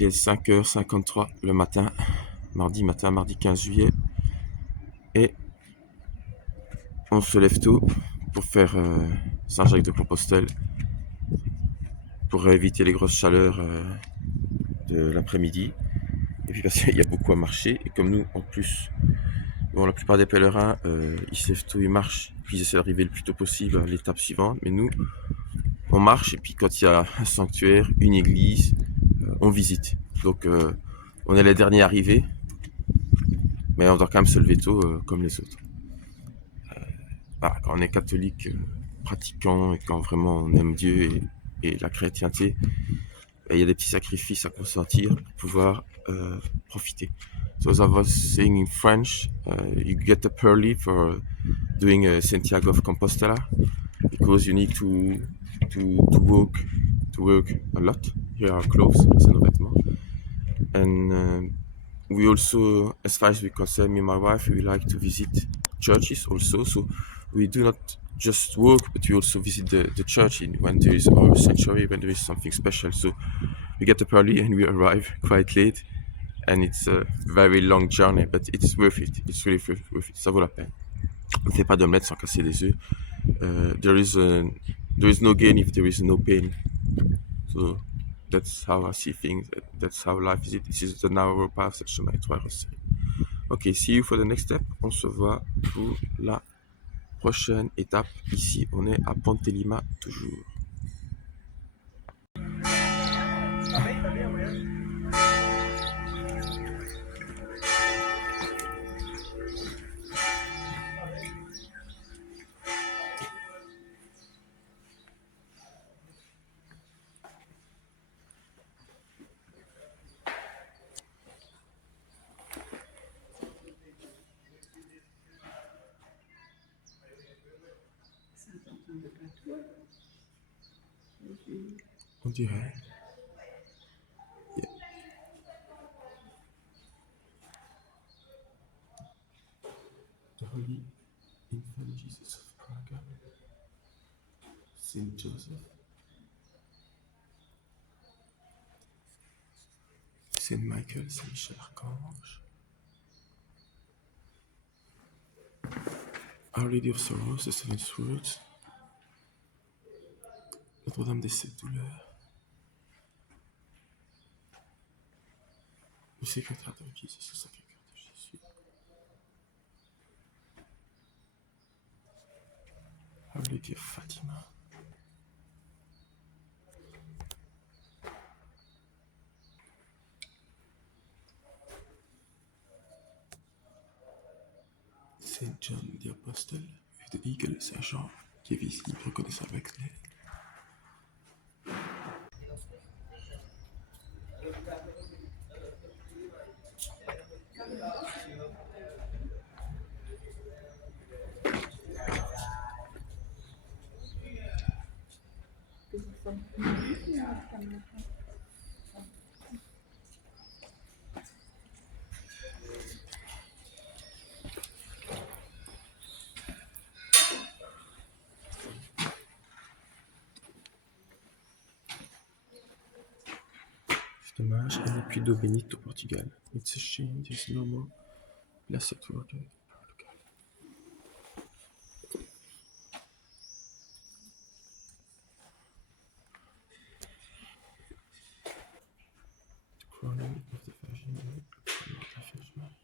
Il est 5h53 le matin, mardi 15 juillet. Et on se lève tôt pour faire Saint-Jacques-de-Compostelle, pour éviter les grosses chaleurs de l'après-midi. Et puis parce qu'il y a beaucoup à marcher. Et comme nous, en plus, bon, la plupart des pèlerins, ils se lèvent tôt, ils marchent, puis ils essaient d'arriver le plus tôt possible à l'étape suivante. Mais nous, on marche, et puis quand il y a un sanctuaire, une église, on visite. Donc on est les derniers arrivés, mais on doit quand même se lever tôt comme les autres. Voilà, quand on est catholique, pratiquant, et quand vraiment on aime Dieu et la chrétienté, il y a des petits sacrifices à consentir pour pouvoir profiter. So as I was saying in French, you get up early for doing Santiago of Compostela because you need to work a lot. Here are clothes, c'est nos vêtements. And we also, as far as we concern, me and my wife, we like to visit churches also. So we do not just work, but we also visit the church when there is our sanctuary, when there is something special. So we get up early and we arrive quite late. And it's a very long journey, but it's worth it. It's really worth it. Ça vaut la peine. On ne fait pas d'omelette sans casser les œufs. There is no gain if there is no pain. So that's how I see things. That's how life is. This is the narrow path that chemin étroit resserré. Ok, see you for the next step. On se voit pour la prochaine étape. Ici, on est à Pontelima toujours. On dirait. Yeah. The Holy Infant Jesus of Praga, Saint Joseph, Saint Michael, Saint Michel Archange, Our Lady of Sorrows, the Seven Swords, Notre-Dame des Sept Douleurs, le Sacred Heart of Jesus, le Sacré-Cœur de Jésus, Our Lady of Fatima, Saint John the Apostle, with the Eagle, Saint Jean, qui est visible, reconnaissable avec l'aile. C'est dommage, il n'y a plus d'eau bénite au Portugal. It's a shame there's no more blessed water in Portugal. The crowning of the Virgin Mary, the crowning of the Virgin Mary.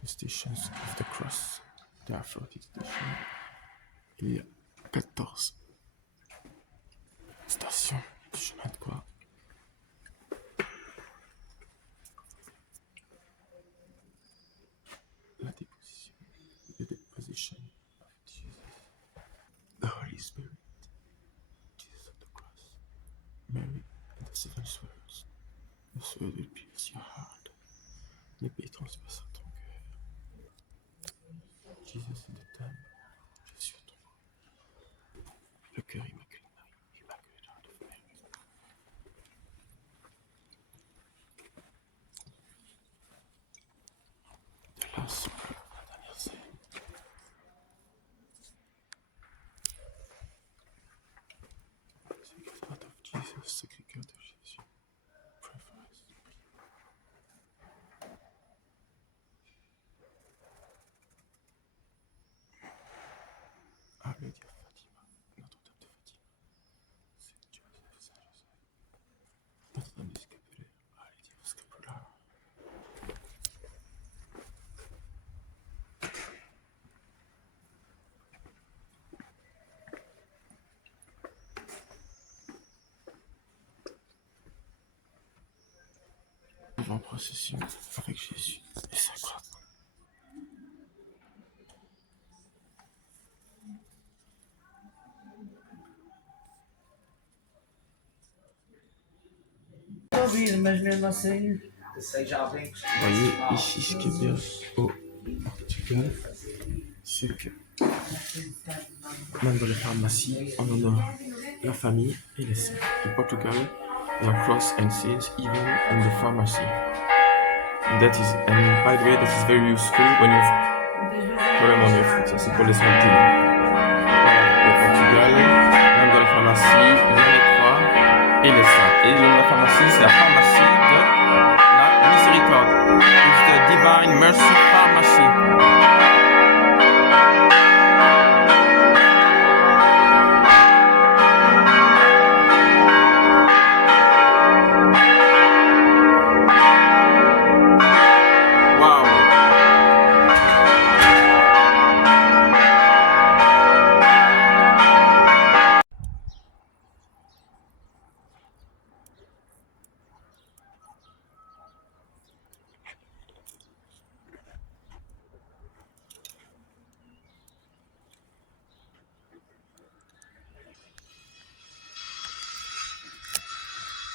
The stations of the cross. There are 40 stations. Il y a 14 stations du chemin de croix. La déposition. The deposition of Jesus. The Holy Spirit. Jesus of the cross. Mary and the seven swords. The sword will pierce your heart. L'épée transperce ton cœur. Jesus in the temple. Jésus à ton cou. Le cœur immaculé de Marie. Immaculate Heart of Mary. The Last Supper, la dernière scène. Sacré-Cœur de Jésus. Pray for us. Our Lady of Fatima, Notre-Dame de Fatima, Saint Joseph, Saint Joseph, Notre-Dame du Scapulaire, Our Lady of Scapular. En procession avec Jésus et sa croix. Voyez ici ce qui est bien au Portugal, c'est que même dans les pharmacies, on honore la famille et les saints. In Portugal, there are cross and saints even in the pharmacy. And by the way, that is very useful when you have problem on your foot. Ça c'est pour les santé. Voilà, au Portugal, même dans la pharmacie, il y a les croix et les saints. Et dans la pharmacie, c'est la pharmacie de la miséricorde. It's the Divine Mercy Pharmacy.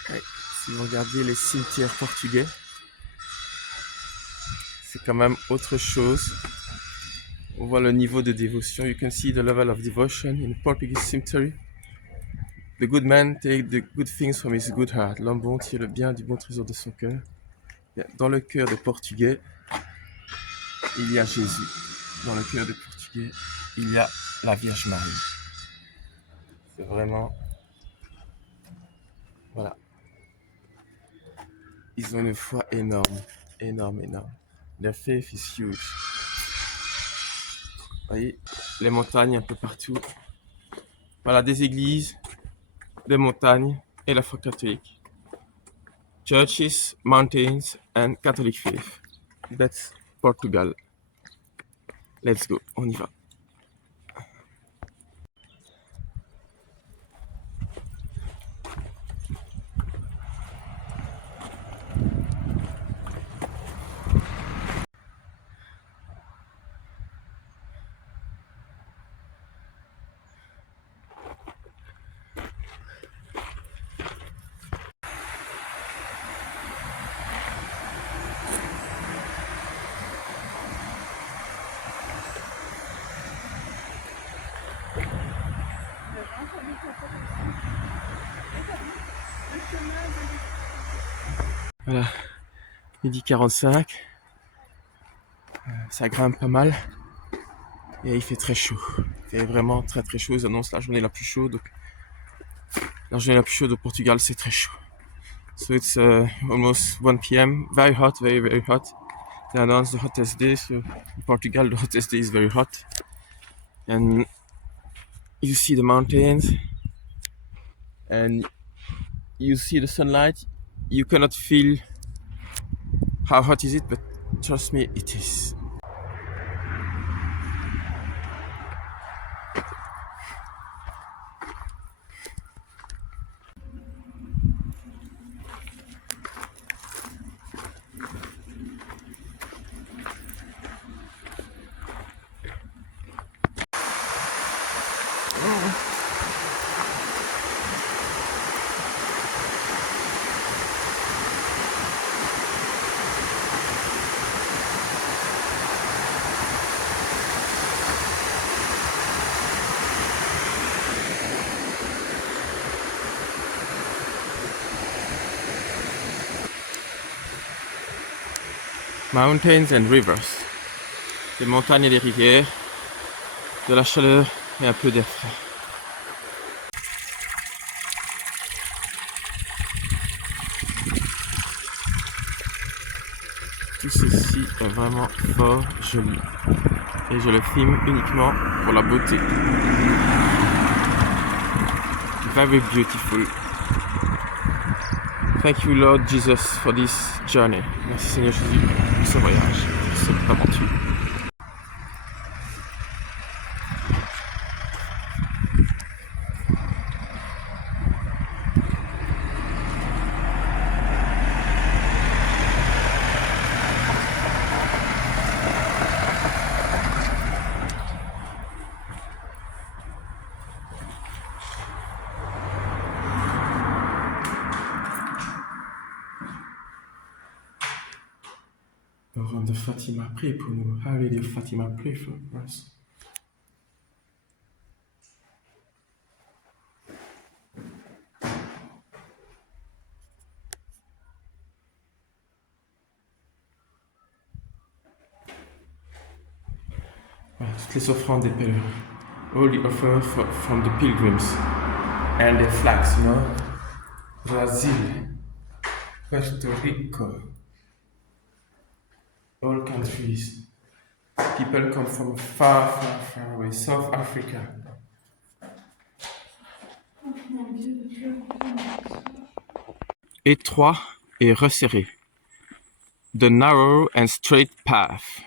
Ouais, si vous regardez les cimetières portugais, c'est quand même autre chose. On voit le niveau de dévotion. You can see the level of devotion in Portuguese cemetery. The good man take the good things from his good heart. L'homme bon tire le bien du bon trésor de son cœur. Dans le cœur des Portugais, il y a Jésus. Dans le cœur des Portugais, il y a la Vierge Marie. C'est vraiment... Voilà. Ils ont une foi énorme, énorme, énorme. Their faith is huge. Vous voyez, les montagnes un peu partout. Voilà, des églises, des montagnes et la foi catholique. Churches, mountains and Catholic faith. That's Portugal. Let's go, on y va. Voilà, midi 45, ça grimpe pas mal et il fait très chaud. Il fait vraiment très très chaud, ils annoncent la journée la plus chaude. La journée la plus chaude au Portugal, c'est très chaud. So it's almost 1 p.m, very hot, very very hot. They announced the hottest day, so in Portugal the hottest day is very hot. And you see the mountains and you see the sunlight. You cannot feel how hot is it, but trust me, it is. Mountains and rivers. Des montagnes et des rivières, de la chaleur et un peu d'air frais. Tout ceci est vraiment fort joli. Et je le filme uniquement pour la beauté. Very beautiful. Thank you Lord Jesus for this journey. Merci Seigneur Jésus pour ce voyage, pour cette aventure. Le roi de Fatima, prie pour nous. How Lady Fatima, pray for us. Voilà, toutes les offrandes des pèlerins. All the offers from the pilgrims. And the flags, you know. Brazil, Puerto Rico, all countries. People come from far, far, far away. South Africa. Étroit et resserré. The narrow and straight path.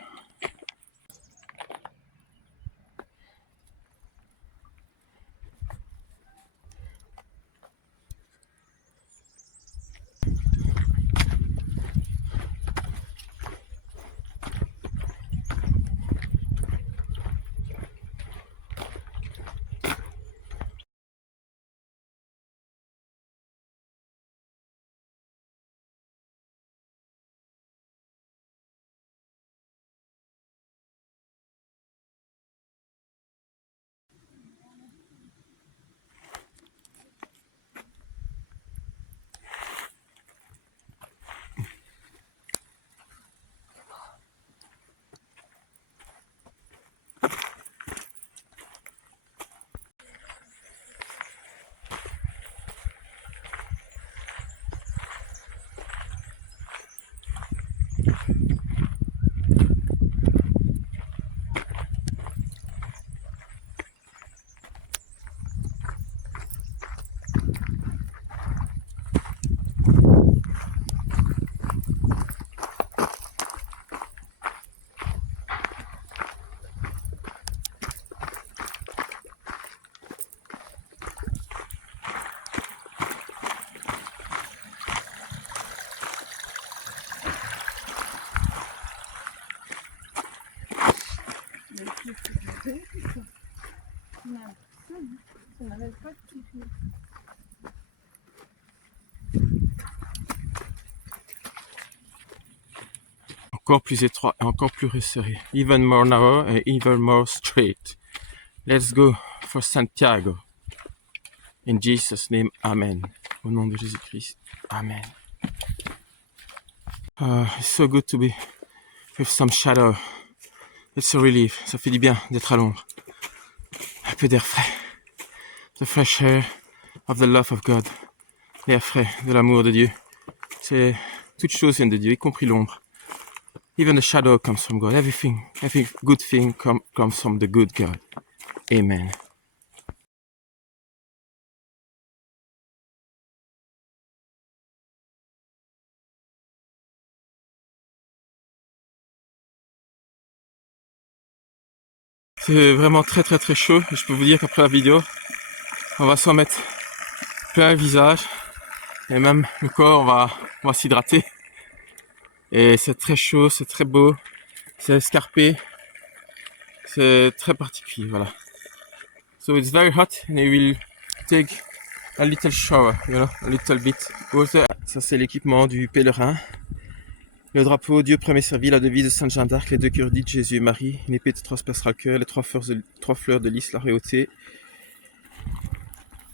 Encore plus étroit et encore plus resserré. Even more narrow and even more straight. Let's go for Santiago. In Jesus' name, Amen. Au nom de Jésus-Christ, Amen. It's so good to be with some shadow. It's a relief. Ça fait du bien d'être à l'ombre. Un peu d'air frais. The fresh air of the love of God. L'air frais de l'amour de Dieu. C'est toute chose vient de Dieu, y compris l'ombre. Even the shadow comes from God. Every good thing comes from the good God. Amen. C'est vraiment très très très chaud. Je peux vous dire qu'après la vidéo, on va s'en mettre plein le visage. Et même le corps, on va s'hydrater. Et c'est très chaud, c'est très beau. C'est escarpé. C'est très particulier, voilà. So it's very hot and I will take a little shower, you know, a little bit water. Ça c'est l'équipement du pèlerin. Le drapeau, Dieu premier servi, la devise de Sainte Jeanne d'Arc, les deux cœurs dits Jésus et Marie, une épée de transpercera le cœur, les trois fleurs de lys, la réauté,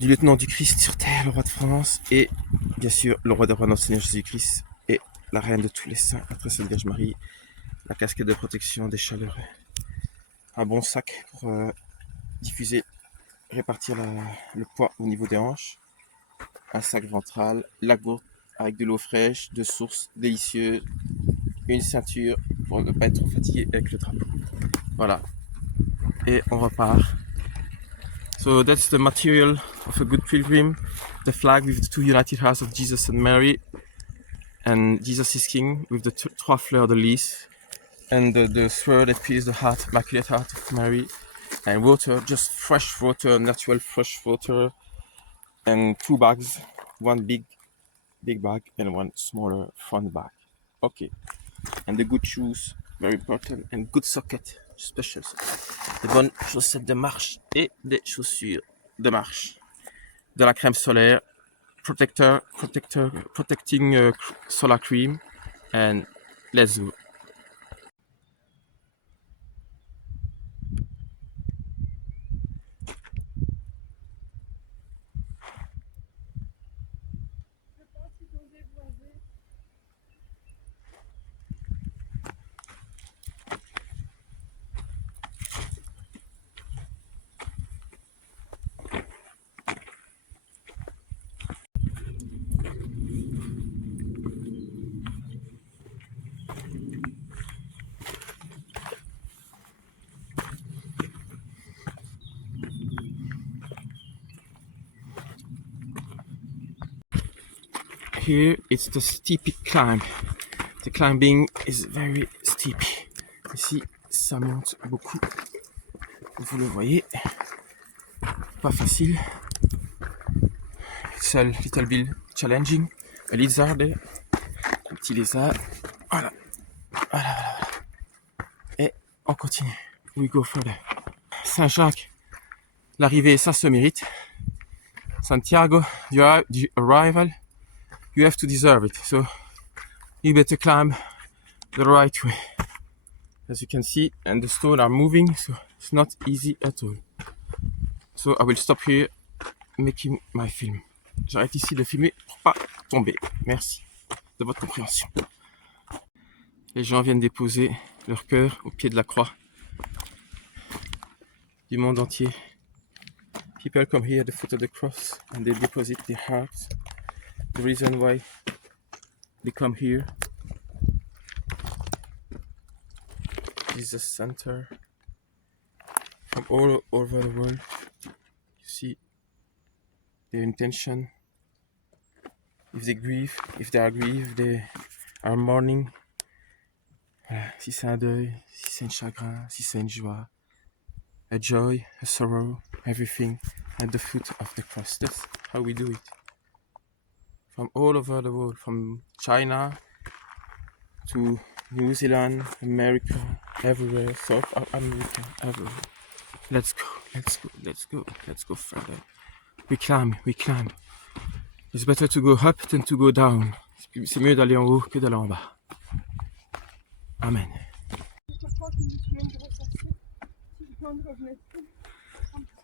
du lieutenant du Christ sur terre, le roi de France, et bien sûr le roi des rois, notre Seigneur Jésus-Christ, et la reine de tous les saints, après cette Vierge Marie, la casquette de protection des chaleureux, un bon sac pour diffuser, répartir le poids au niveau des hanches, un sac ventral, la gourde avec de l'eau fraîche, de source délicieuse, une ceinture pour ne pas être trop fatigué avec le drapeau. Voilà. Et on repart. So that's the material of a good pilgrim. The flag with the two united hearts of Jesus and Mary. And Jesus is King with the trois fleurs de lys. And the sword that pierces the heart, Immaculate Heart of Mary. And water, just fresh water, natural fresh water. And 2 bags, one big bag and one smaller front bag. Okay. And the good shoes, very important. And good socket, special socket. Des bonnes chaussettes de marche et des chaussures de marche. De la crème solaire, protecting solar cream, and let's go. Here it's the steepy climb. The climbing is very steep. Ici, ça monte beaucoup. Vous le voyez. Pas facile. It's a little bit challenging. A lizard there. Un petit lézard. Voilà. Voilà. Et on continue. We go further. Saint-Jacques. L'arrivée, ça se mérite. Santiago, the arrival, you have to deserve it. So you better climb the right way. As you can see, and the stones are moving, so it's not easy at all. So I will stop here making my film. J'arrête ici de filmer pour pas tomber. Merci de votre compréhension. Les gens viennent déposer leur cœur au pied de la croix du monde entier. People come here at the foot of the cross and they deposit their hearts. The reason why they come here is the center from all over the world. You see their intention. If they grieve, if they are grieved, they are mourning. Voilà. Si c'est un deuil, si c'est un chagrin, si c'est une joie, a joy, a sorrow, everything at the foot of the cross. That's how we do it. From all over the world, from China to New Zealand, America, everywhere, South America, everywhere. Let's go further. We climb. It's better to go up than to go down. C'est mieux d'aller en haut que d'aller en bas. Amen.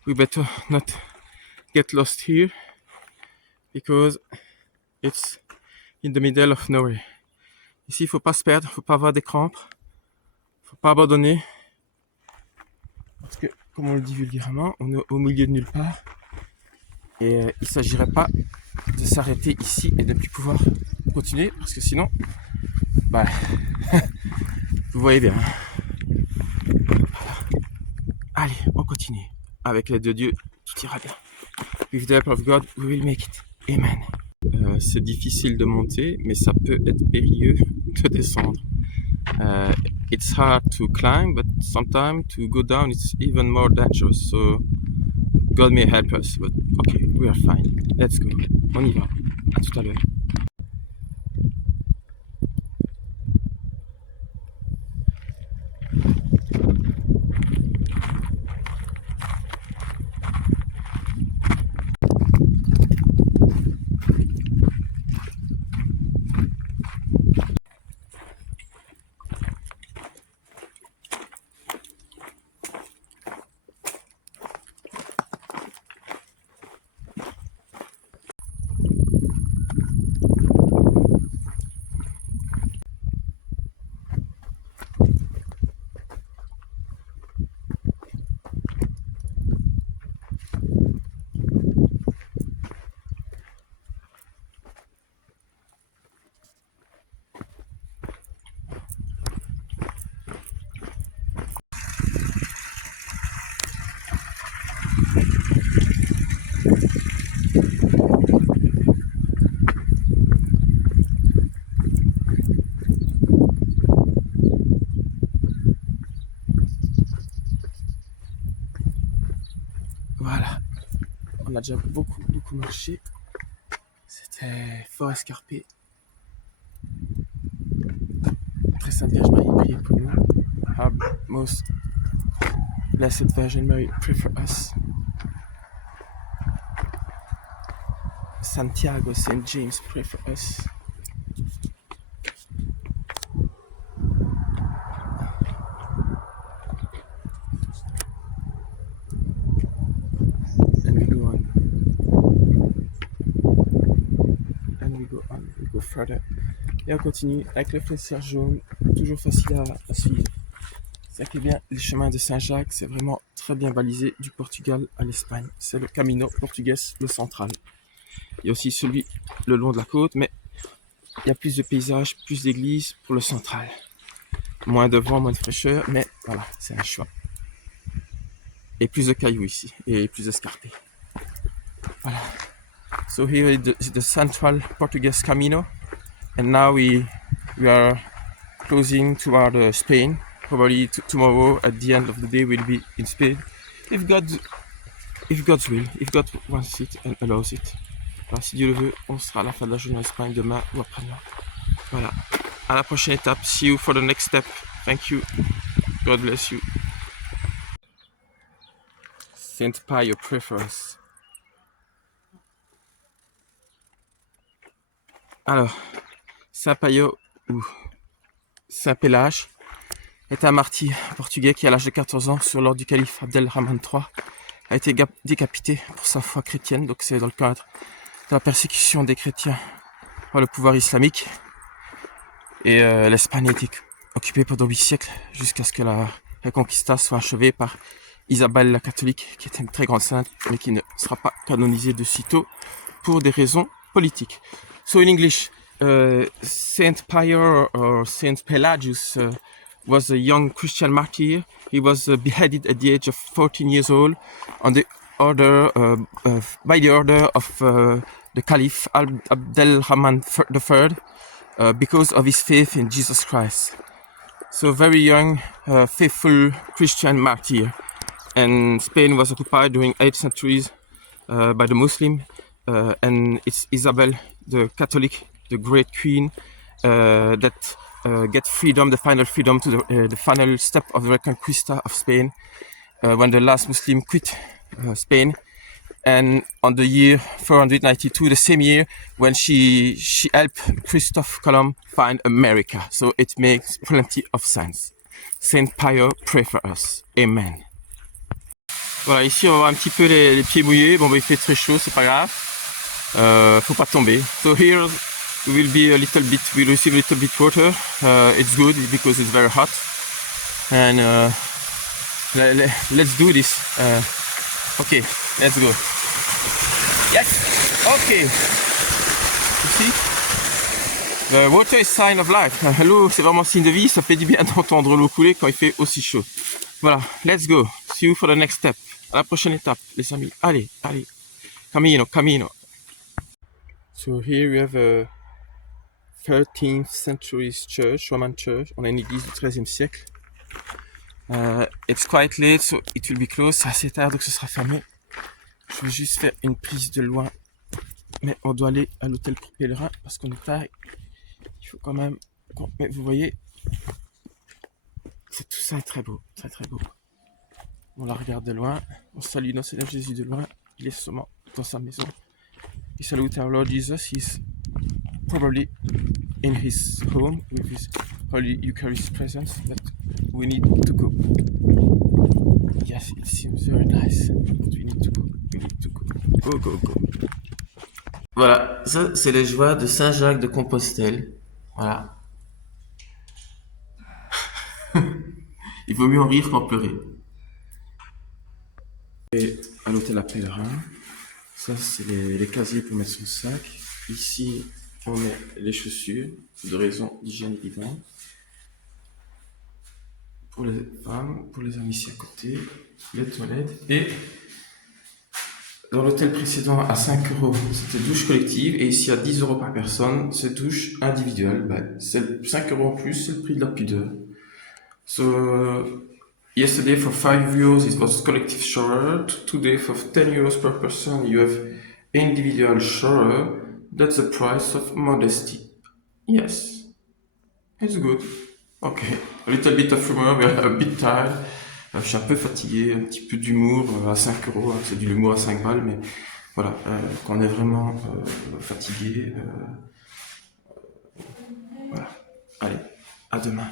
We better not get lost here because it's in the middle of nowhere. Ici, il faut pas se perdre, faut pas avoir des crampes, faut pas abandonner. Parce que, comme on le dit vulgairement, on est au milieu de nulle part. Et il s'agirait pas de s'arrêter ici et de ne plus pouvoir continuer parce que sinon, bah, vous voyez bien. Allez, on continue. Avec l'aide de Dieu, tout ira bien. With the help of God, we will make it. Amen. C'est difficile de monter, mais ça peut être périlleux de descendre. It's hard to climb, but sometimes to go down it's even more dangerous. So God may help us, but okay, we are fine. Let's go. On y va. À tout à l'heure. Voilà, on a déjà beaucoup marché. C'était fort escarpé. Très Sainte Vierge Marie, priez pour nous. Our most blessed Virgin Mary, pray for us. Santiago, Saint James, pray for us. And we go on. And we go further. Et on continue avec le flèche jaune, toujours facile à suivre. C'est ça qui est bien, les chemins de Saint-Jacques, c'est vraiment très bien balisé du Portugal à l'Espagne. C'est le Camino Portugues, le central. Il y a aussi celui le long de la côte, mais il y a plus de paysages, plus d'églises pour le central. Moins de vent, moins de fraîcheur, mais voilà, c'est un choix. Et plus de cailloux ici, et plus escarpé. Voilà. So here is the central Portuguese Camino, and now we are closing toward Spain. Probably tomorrow at the end of the day we'll be in Spain, if God's will, if God wants it and allows it. Alors, si Dieu le veut, on sera à la fin de la journée en Espagne demain ou après-demain. Voilà. À la prochaine étape. See you for the next step. Thank you. God bless you. Saint Pio, pray for us. Alors, Saint Pio ou Saint Pélage est un martyr portugais qui, à l'âge de 14 ans, sur l'ordre du calife Abdelrahman III, a été décapité pour sa foi chrétienne. Donc c'est dans le cadre de la persécution des chrétiens par le pouvoir islamique. Et l'Espagne a été occupée pendant 8 siècles jusqu'à ce que la Reconquista soit achevée par Isabelle la catholique, qui était une très grande sainte, mais qui ne sera pas canonisée de sitôt pour des raisons politiques. So in English, Saint Pio or Saint Pelagius was a young Christian martyr. He was beheaded at the age of 14 years old on the order, by the order of the Caliph Abdelrahman III because of his faith in Jesus Christ. So very young, faithful Christian martyr. And Spain was occupied during 8 centuries by the Muslim, and it's Isabel, the Catholic, the great queen, that get freedom, the final freedom to the final step of the Reconquista of Spain, when the last Muslim quit Spain, and on the year 492, the same year when she helped Christophe Colomb find America. So it makes plenty of sense. Saint Pio, pray for us. Amen. Voilà, ici on va voir un petit peu les pieds mouillés. Bon, bah, il fait très chaud, c'est pas grave. Faut pas tomber. So here we will be a little bit, we'll receive a little bit water. It's good because it's very hot. And let's do this. Okay, let's go. Yes, okay. You see? The water is sign of life. L'eau, c'est vraiment signe de vie. Ça fait du bien d'entendre l'eau couler quand il fait aussi chaud. Voilà, let's go. See you for the next step. À la prochaine étape, les amis. Allez, allez. Camino, camino. So here we have a 13th century church, Roman church. On a une église du 13e siècle. It's quite late, so it will be closed. C'est assez tard, donc ce sera fermé. Je vais juste faire une prise de loin. Mais on doit aller à l'hôtel pour pèlerins parce qu'on est tard. Il faut quand même... Mais vous voyez, tout ça est très beau, très très beau. On la regarde de loin, on salue notre Seigneur Jésus de loin, il est seulement dans sa maison. We salute our Lord Jesus, he's probably in his home with his Holy Eucharist presence, but we need to go. Yes, it seems very nice, but we need to go, Go, go, go. Voilà, ça c'est les joies de Saint-Jacques de Compostelle. Voilà. Il vaut mieux en rire qu'en pleurer. Et à l'hôtel à pèlerin, ça c'est les casiers pour mettre son sac. Ici on met les chaussures, de raison d'hygiène évidente. Pour les femmes, pour les amis ici à côté, les toilettes et dans l'hôtel précédent à 5 euros, c'était douche collective, et ici à 10 euros par personne, c'est douche individuelle. Ben, c'est 5 euros en plus, c'est le prix de la pudeur. So, yesterday for 5 euros it was collective shower, today for 10 euros per person you have individual shower. That's the price of modesty. Yes, it's good. Okay, a little bit of humor, we're a bit tired. Je suis un peu fatigué, un petit peu d'humour à 5 euros, hein, c'est de l'humour à 5 balles, mais voilà, quand on est vraiment fatigué, voilà. Allez, à demain.